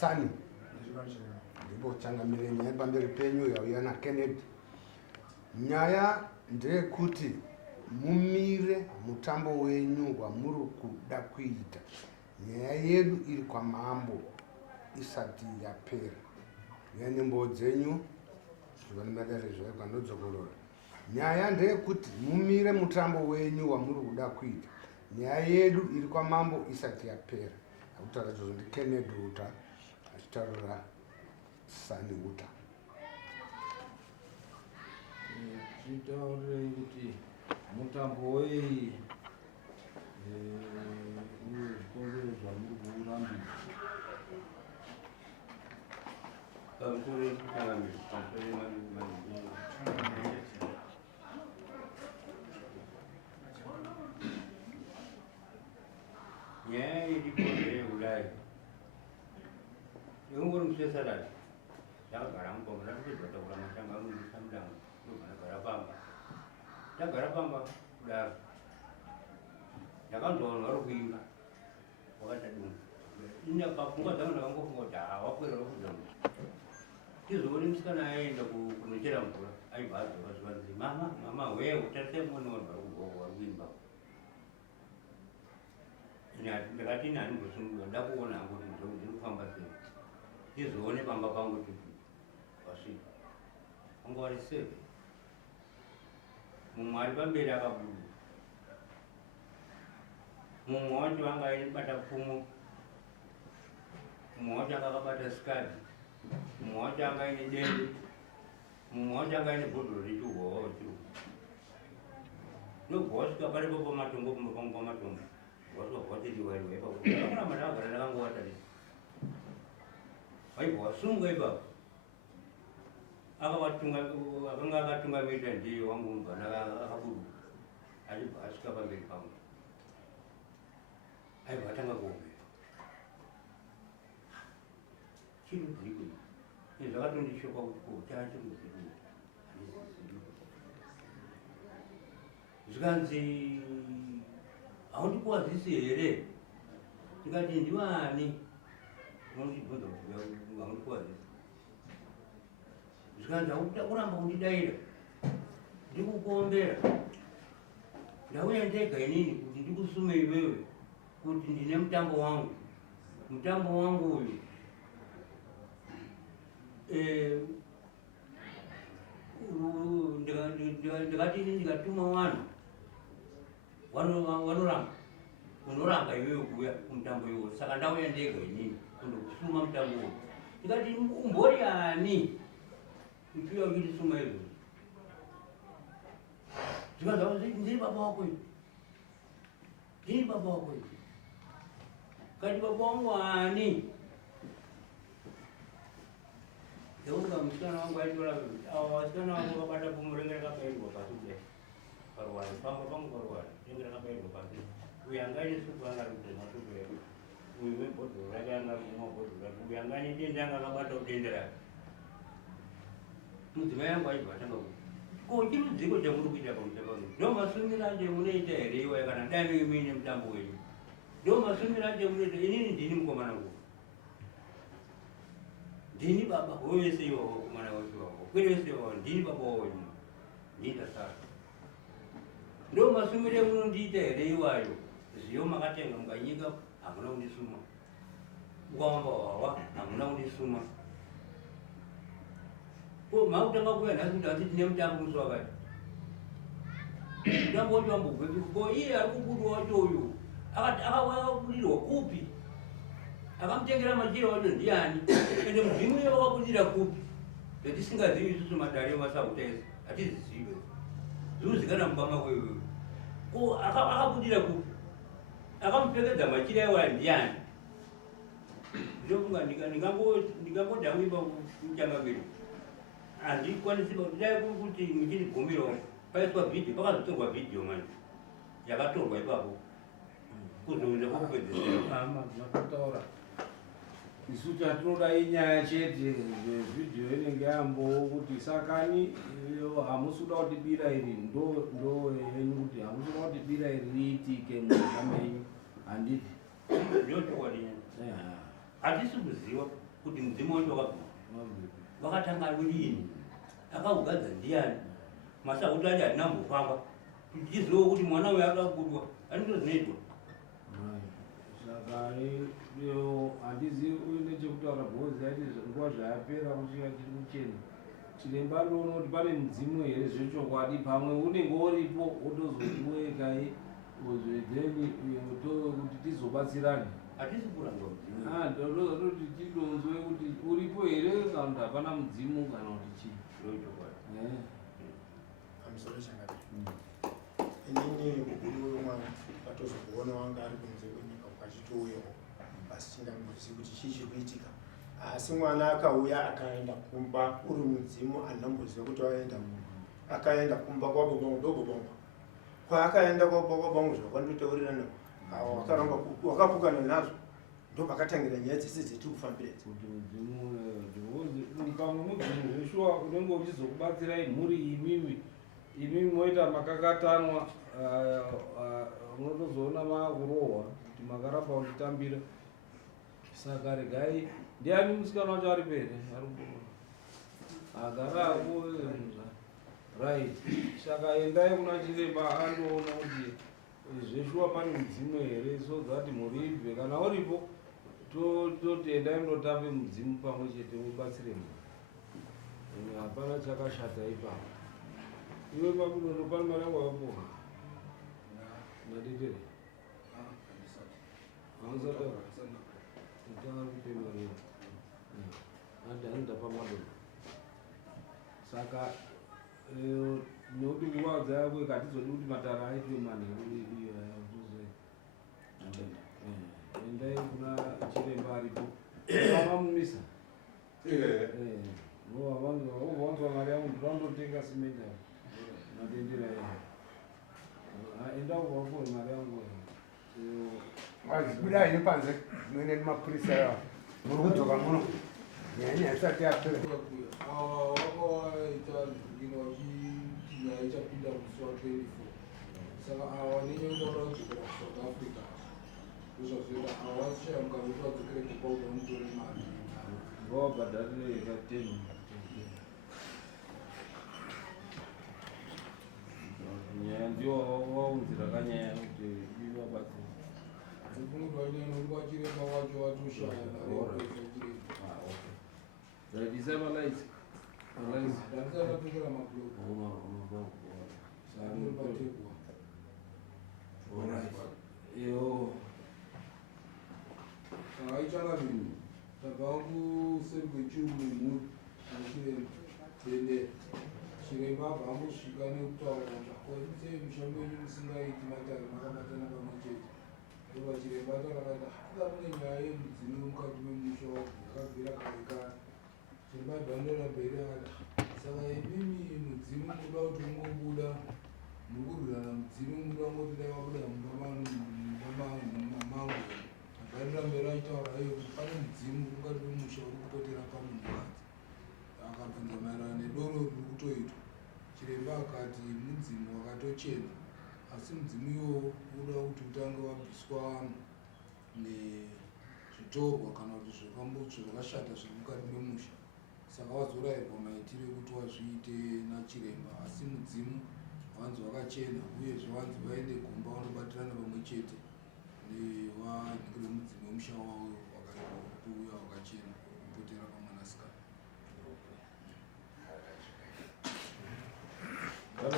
Sani ndipo changamire nyaya pamberi penyu yauya naKennedy. Nyaya ndeyekuti mumire mutambo wenyu wamuri kuda kuita, nyaya yedu iri kwamambo isati yapera. Nyanyimbo dzenyu zvivanimadare zvaigwa nodzokorora. Nyaya ndeyekuti mumire mutambo wenyu wamuri kuda kuita, nyaya yedu iri kwamambo isati yapera. Akutaura izvozvo ndiKennedy Uta achitaurira Sani Uta. Zvitaurire kuti mutambo wei zvikonzero zvamuri kurambidza pamusoro pekutangamira pamusoro nyaya iripo ndeyekudai ingori musesarari takagara mukombo takutedzatakura mashanga amusamudanga ndoganagara pamba tagara pamba kudaro ndakanzwa vanhu vari kuimba wakatadunga pfungwa dzangu ndakangofunga kuti wakwera rokudzamu tizoone musikana aenda kunochera mvura aibva adzova zuva nzi mama wewo tarise mwana vanhu vari kuimba ndakati ini handimbosungura nda kuona hangu kuti ndiri kufamba sei tizoone pamba pangu kuti wasvika wanga vari 7 mumwe ari pamberi akabuda mumwe wacho anga aibata pfumo mumwe wacho anga akabata sikadi mumwe wacho anga aine dende mumwe wacho anga aine bhodhoro rechiuhwawa chiru ndobva wasvika paripo pamatombo kumba pangu pamatombo wasvika bvatiriwaiwa ipapoakuramba ndakagara ndakangowatarisa vaibva wasunga ipapo akanga akatungamirira ndiye wangu mubvana akabuda achibva asvika pamberi pangu aibva atanga kuomera chirudziko zvakatondishoka kuti kota chirudziko zvikanzi haundikuwadzisi here ndikati ndiwani unondibvunza kuti haundikuwadzisi zvikanzi uramba kundidayira ndikukuombera ndauya ndega inini kuti ndikusume iwewe kuti ndine mutambo wangu uyu ndikati ini ndikatuma vanoramba unoramba iwewe kuuya kumutambo iwoyo saka ndauya ndega inini kundokusuma mutambo uyu ndikati umbori ani ipiwa kuitisuma izvozvo zvikanzi ndiri baba wako ivi ndiri baba wako ivi kati baba wangu ani ndounga musikana wangu aitora vasikana vangu vakabata pfumo renge rakabairwa pasi kudai paruware pamba pangu paruware renge rakabairwa pasi uyu anga ine supu anga ari kutema supu yake uyu webhodhoro rake anga ari kumwa bhodhoro rake uyu anga ane dende anga akabatawo dende rake mudzimai yangu aibva atanga kuti ko chirudziko chamuri kuita pamutambo wenyu ndo masumiro acho munoita here iwaya kana dai muine mutambo wenyu ndo masumiro acho munoita inini ndini mukomana wangu ndini baba wese iwawo kumana wese wako kwene wese iwawo ndini baba wawenyu ndiita saka ndo masumiro emunondiita here iwayo ziyo makatenga mukanyika hamuna kundisuma ukawamba wawa hamuna kundisuma makutanga kuya nhasi kuti ati tine mutambo musi wakati mutambo wacho wambobvepi ko iye ari kubudu wacho uyu akabudirwa kupi akamutengera machira wacho ndiani ende mudzimu iye wakabudira kupi zvetisingazivi isusu madare emasaguta ese hatizizive zviuzikana mubama kwewewe ko akabudira kupi akamupfekedza machira iwaya ndiani ndofunga ndingangodhangwipa kuchangamiri handikwanisi dai kuti muchindigumirawo paiswa vhidhiyo pakazotorwa vhidhiyo manje yakatorwa ipapo kuzoenda kwokupedzisira makataura isu tatinoda inyaya chete vhidhiyo inenge yambowo kuti sakani hamusi kuda kuti bira iri ndo yenyu kuti hamusi kuda kuti bira iri riitike muzama yenyu handiti ndochokwadi hatisi kuziva kuti mudzimu wacho wakatanga lini akaugadza ndiani masauti acho atinambofamba tichiziva kuti mwana uyu akagudwa andito zvinoitwa saka handizivi uine chekutaura bhozi aiti nguva zvayapera kusvika chiri kuchena chiremba ndoona kuti pane mudzimu here zvechokwadi pamwe unenge uripo wotozoiwekai then kuti tizobatsirani hatisi kuranga ndototi tidonzwe kuti uripo here kana kuti hapana mudzimu kana kuti chii inini mukuru wemwana patozokuona wanga ari kunze kwenyika ukachitouyawo basi chingambozivi kuti chii chiri kuitika asi mwana akauya akaenda kumba uri mudzimu anamboziva kuti waenda akaenda kumba kwabobongo ndobobongo kwaakaenda kwabobongo zvakwandotaurira navo wakaramba wakapukana nazvo ndopakatangira nyaya dzese dzeti kufambiredza kuti mudzimu pamwe mudzimu zveshuwa unenge uchizokubatsirai mhuri imimi moita makakatanwa unotozoona makurohwa kuti makaramba kunditambira saka regai ndiani musikana wacho ari pere agarako right saka endai kuna chiremba andoona kuti zveshuwa pane mudzimu here so that muribve kana uripo totendai munotambe mudzimu pamwe chete mubatsire munhu hapana chakashata ipapo iwe pabudondo pane mari yangu wakapuwa nadetere hausatanga kupemariwa andanda pamadondo saka nekuti nguva dzayakwe katizodi kuti matara aitwe manheru endai kuna chiremba aripo amamumisa vanzwa mari yangu ndirandotenga simenda nadendera enda uvafue mari yangu budai nepanze muine mapurisa muri kudzoka muno nyanya isati yapera wakawaita nyaya ichapinda musi wa24 saka awa nenyengoda kudzokera kusouth africa ndozvazoita awachayamka kuti vadzokere kupa kuti vanotore mari ngawabhadharire kateni nyaya ndiyo waunzira kanyaya kuti ivabatsira kunodwanyaya nokuti wachiremba wacho watoshaya ndaisavalaisi ndandisatapekera mablok patekwa saka aichanga vinhu tabva kuseri kwechiumu nemhuri achiremba ende chiremba abva ambosvika nekutaura kuti sei mushando wenyu musingaiti matare makabatana pamwe chete ndova chiremba atarakati hanga mune nyaya yemudzimu mukati memusha yakabvira kare kare chiremba adhandora mberi akati saka imimi mudzimu muda kuti mubuda mukurwirana mudzimu muda ngoti dai wabuda mumamangu adhandora mberi achitaura iyo kuti pane mudzimu mukati memusha uri kupotera pamunhukadzi akabvunza maererano nedoro riri kutoitwa chiremba akati mudzimu wakatochena asi mudzimu iwo uda kuti utange wabviswa nezvitorwa kana kuti zvepambutso zvakashata zviri mukati memusha saka wazorayirwa maitiro ekuti wazviite nachiremba asi mudzimu wanzi wakachena uyezve wanzi vaende gomba wanobatirana pamwe chete nevanhiki remudzimu wemusha wavo wakauya wakachena kupotera pamwanasikana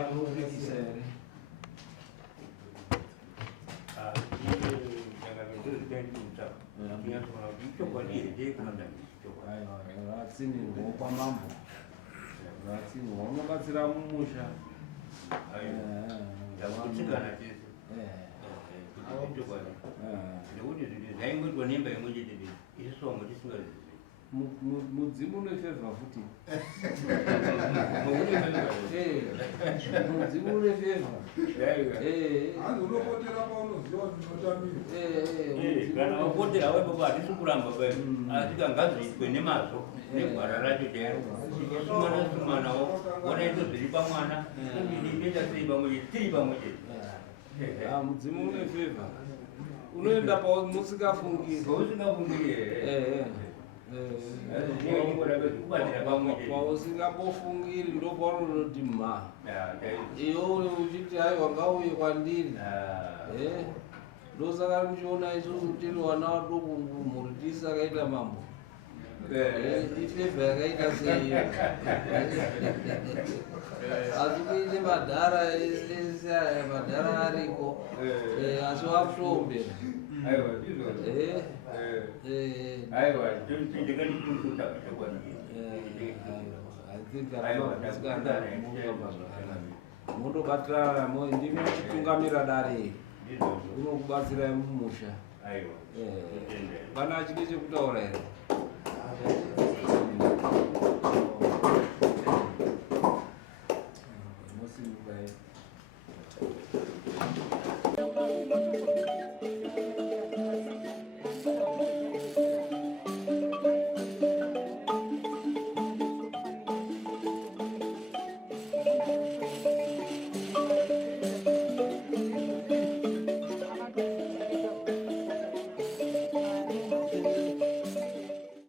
anofikisa here ratsinirwawo kwamambo ratsinirwa unobatsira mumusha nekuti zvinhu zvaingoitwa nemba imwe chete isisongo tisingazivi mudzimu unefevha futi mudzimu unefevha hanzi unopotera paunoziva kuti unotamira kana wapotera wepopo hatisi kuramba asi kangazoitwe nemazvo negwara racho chairo sumana sumanawo ona ito zviri pamwana inoita sei pamwe chete tiri pamwe chete mudzimu unefevha unoenda pamusingafungiri pausingafungiri pausingambofungiri ndo paunoti ma iwe uchiti hai wanga uye kwandiri ndosaka muchiona isusu tiri vana vadoko mhuri tisi akaita mambo ifevha yakaita seiyo asi kuite madhara madhara ariko asi wakutombera mundobatirana ndimi muchitungamira dare unokubatsirai mumusha pana chide chekutaura here